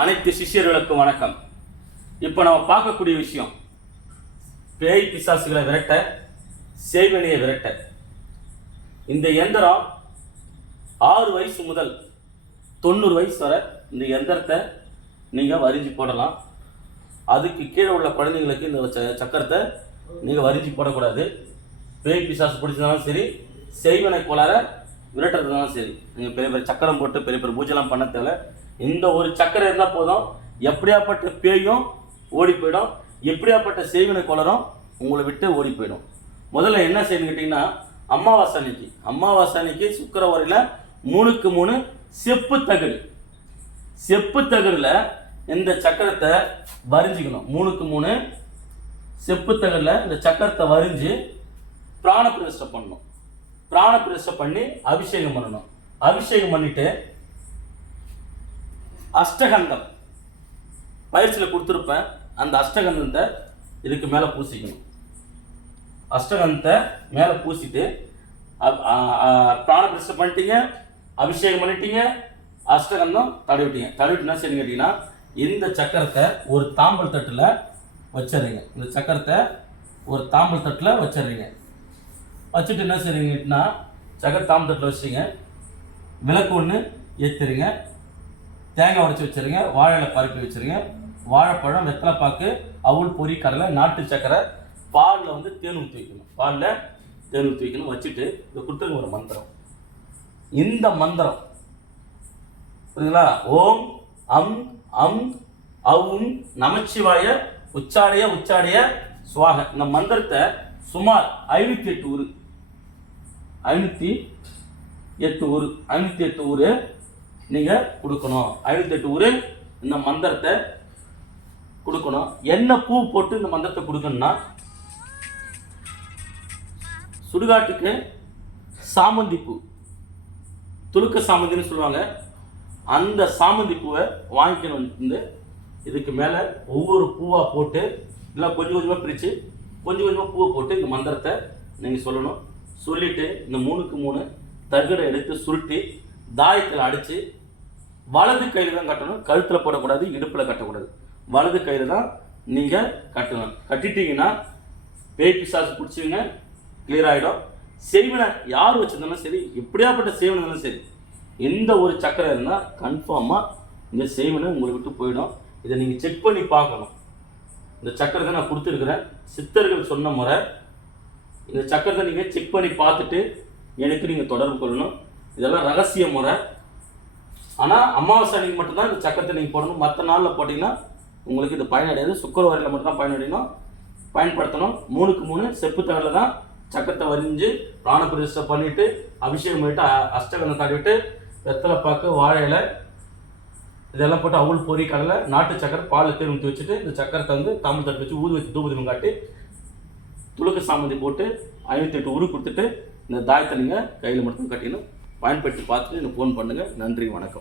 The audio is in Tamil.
அனைத்து சிஷ்யர்களுக்கும் வணக்கம். இப்போ நம்ம பார்க்கக்கூடிய விஷயம், பேய் பிசாசுகளை விரட்ட, செய்வினையை விரட்ட. இந்த எந்திரம் 6 வயசு முதல் 90 வயசு வரை இந்த எந்திரத்தை நீங்கள் வரிஞ்சு போடலாம். அதுக்கு கீழே உள்ள குழந்தைங்களுக்கு இந்த சக்கரத்தை நீங்கள் வரிஞ்சு போடக்கூடாது. பேய் பிசாசு பிடிச்சதாலும் சரி, செய்வினை கோளாற விரட்டுறதுனாலும் சரி, நீங்கள் பெரிய பெரிய சக்கரம் போட்டு பெரிய பெரிய பூஜைலாம் பண்ண தேவை. இந்த ஒரு சக்கரம் இருந்தால் போதும், எப்படியாப்பட்ட பேயும் ஓடி போயிடும், எப்படியாப்பட்ட செய்வினை கோளாறும் உங்களை விட்டு ஓடி போயிடும். முதல்ல என்ன செய்யணும்னு கேட்டிங்கன்னா, அமாவாசை அன்னைக்கு சுக்கிரவாரியில் 3க்கு 3 செப்பு தகடில் இந்த சக்கரத்தை வரிஞ்சிக்கணும். 3க்கு 3 செப்பு தகடில் இந்த சக்கரத்தை வரிஞ்சு பிராண பிரதிஷ்டை பண்ணணும். பிராண பிரதிஷ்டை பண்ணி அபிஷேகம் பண்ணணும். அபிஷேகம் பண்ணிட்டு அஷ்டகந்தம் பயிற்சியில் கொடுத்துருப்பேன், அந்த அஷ்டகந்தத்தை இதுக்கு மேலே பூசிக்கணும். அஷ்டகந்தத்தை மேலே பூசிட்டு பிராண பிரதிஷ்டை பண்ணிட்டீங்க, அபிஷேகம் பண்ணிட்டீங்க, அஷ்டகந்தம் தடவிட்டுனா சரி கேட்டிங்கன்னா, இந்த சக்கரத்தை ஒரு தாம்பல் தட்டில் வச்சிடுறீங்க. இந்த சக்கரத்தை ஒரு தாம்பல் தட்டில் வச்சிடுறீங்க. வச்சுட்டு என்ன செய்றீங்கன்னா, சக்கரை தாம்பல் தட்டில் வச்சுங்க, விளக்கு ஒன்று ஏற்றுறீங்க, தேங்காய் உடச்சி வச்சுருங்க, வாழையில பரப்பி வச்சுருங்க, வாழைப்பழம், வெத்தலைப்பாக்கு, அவுள், பொரி, கடலை, நாட்டு சக்கரை, பாலில் தேன் ஊற்றி வைக்கணும். வச்சுட்டு இதை கொடுத்துருங்க ஒரு மந்திரம். இந்த மந்திரம் புரியுங்களா? ஓம் அம் அம் அவும் நமச்சிவாய உச்சாடைய சுவாக. இந்த மந்திரத்தை சுமார் 508 ஊர் நீங்கள் கொடுக்கணும். 508 ஊர் இந்த மந்திரத்தை கொடுக்கணும். என்ன பூ போட்டு இந்த மந்திரத்தை கொடுக்கணும்னா, சுடுகாட்டுக்கு சாமந்தி பூ, துளுக்க சாமந்தின்னு சொல்லுவாங்க, அந்த சாமந்தி பூவை வாங்கிக்கணும். இதுக்கு மேலே ஒவ்வொரு பூவாக போட்டு, இல்லை கொஞ்சம் கொஞ்சமாக பிரித்து கொஞ்சம் கொஞ்சமாக பூவை போட்டு இந்த மந்திரத்தை நீங்கள் சொல்லணும். சொல்லிவிட்டு இந்த 3க்கு 3 தகடை எடுத்து சுருட்டி தாயத்தில் அடித்து வலது கையில் தான் கட்டணும். கழுத்தில் போடக்கூடாது, இடுப்பில் கட்டக்கூடாது. வலது கையில் தான் நீங்கள் கட்டணும். கட்டிட்டீங்கன்னா பேய் பிசாசு பிடிச்சிங்க, கிளியர் ஆகிடும். செய்வினை யார் வச்சுருந்தாலும் சரி, எப்படியாப்பட்ட செய்வினை இருந்தாலும் சரி, எந்த ஒரு சக்கரம் இருந்தால் கன்ஃபார்மாக இந்த செய்வினை உங்களை விட்டு போயிடும். இதை நீங்கள் செக் பண்ணி பார்க்கணும். இந்த சக்கரத்தை நான் கொடுத்துருக்குறேன், சித்தர்கள் சொன்ன முறை. இந்த சக்கரத்தை நீங்கள் செக் பண்ணி பார்த்துட்டு எனக்கு நீங்கள் தொடர்பு கொள்ளணும். இதெல்லாம் ரகசிய முறை. ஆனால் அமாவாசை அன்னைக்கு மட்டும்தான் இந்த சக்கரத்தை நீங்கள் போடணும். மற்ற நாளில் போட்டிங்கன்னா உங்களுக்கு இது பயனடையாது. சுக்கிரவாரியில் மட்டும்தான் பயன்படுத்தணும். 3க்கு 3 செப்பு தகடில் தான் சக்கரத்தை வரிஞ்சு பிராண பிரதிஷ்டை பண்ணிவிட்டு அபிஷேகம் பண்ணிவிட்டு அஷ்டகந்தம் தடவிட்டு வெத்தலைப்பாக்கு, வாழையில இதெல்லாம் போட்டு அவுள், பொரி, கடலை, நாட்டு சக்கரை, பால் தேன் ஊற்றி வச்சுட்டு இந்த சக்கரத்தை தாம்பல் தட்டு வச்சு ஊதி வச்சு தூபதீபம் காட்டி துளுக்கு சாமந்தி போட்டு 508 ஊரு கொடுத்துட்டு இந்த தாயத்தை நீங்கள் கையில் மட்டும் கட்டின்னு பயன்படுத்தி பார்த்துட்டு எனக்கு ஃபோன் பண்ணுங்கள். நன்றி, வணக்கம்.